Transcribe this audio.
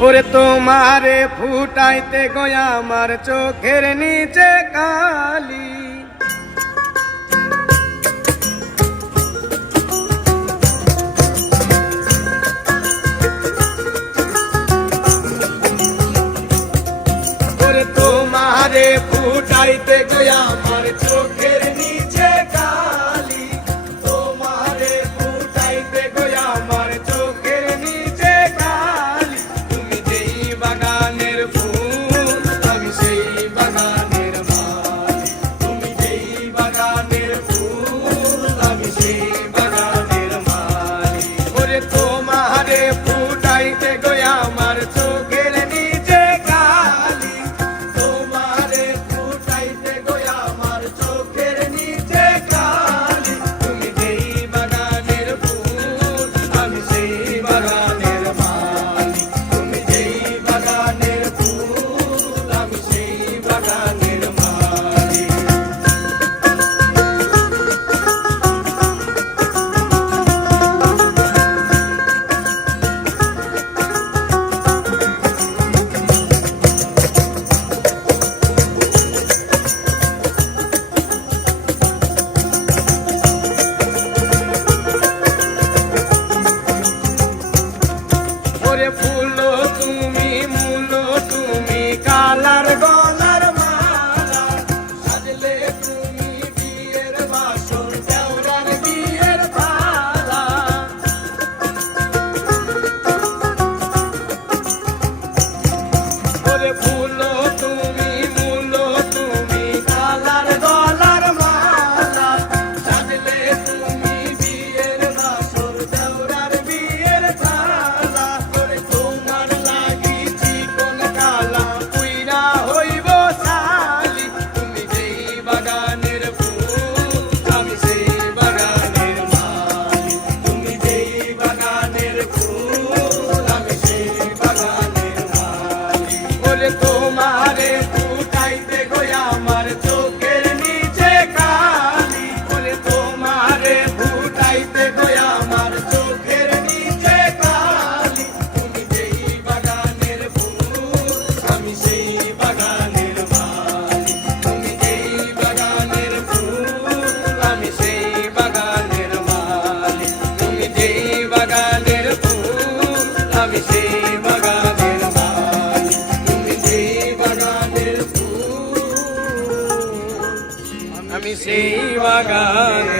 ওরে তোমারে ফুটাইতে গয়া আমার চোখের নিচে কালি, ওরে তোমারে ফুটাইতে গয়া আমার চোখের নিচে কালি, তোমারে ফুটাইতে গয়া আমার চোখের নিচে কালি। তুমি যেই বাগানের ফুল আমি সেই বাগানের মালি, তুমি যেই বাগানের ফুল আমি সেই বাগানের মালি। ওরে তোমারে ফুটাইতে গয়া আমার চোখের নিচে কালি, তোমারে ফুটাইতে গয়া আমার চোখের নিচে কালি। তুমি যেই বাগানের ফুল আমি সেই বাগানের মালি, তুমি যেই বাগানের ফুল আমি সেই বাগানের মালি। ওরে ফুলো তুমি মুলো তুমি কালার গলার মালা, সাজলে তুমি বিয়ের বাসর দেওরার বিয়ের পালা। ওরে ফুলো তুমি মুলো তুমি কালার গলার মালা, সাজলে তুমি বিয়ের বাসর দেওরার বিয়ের পালা। ওরে তোমার লাগি চিকন কালা পুইরা হইব সালি, তুমি যেই বাগানের ফুল আমি সেই বাগানের মালি, তুমি যেই বাগানের ফুল আমি সেই বাগানের মালি। ওরে তোমারে ফুটাইতে গয়া আমার চোখের নিচে কালি, ওরে তোমারে ফুটাইতে গয়া আমার চোখের নিচে কালি। তুমি যেই বাগানের ফুল আমি সেই বাগানের মালি, তুমি যেই বাগানের ফুল আমি সেই বাগানের মালি, তুমি যেই বাগানের ফুল আমি সেই বাগানের মালি, তুমি যেই বাগানের ফুল আমি সেই বাগানের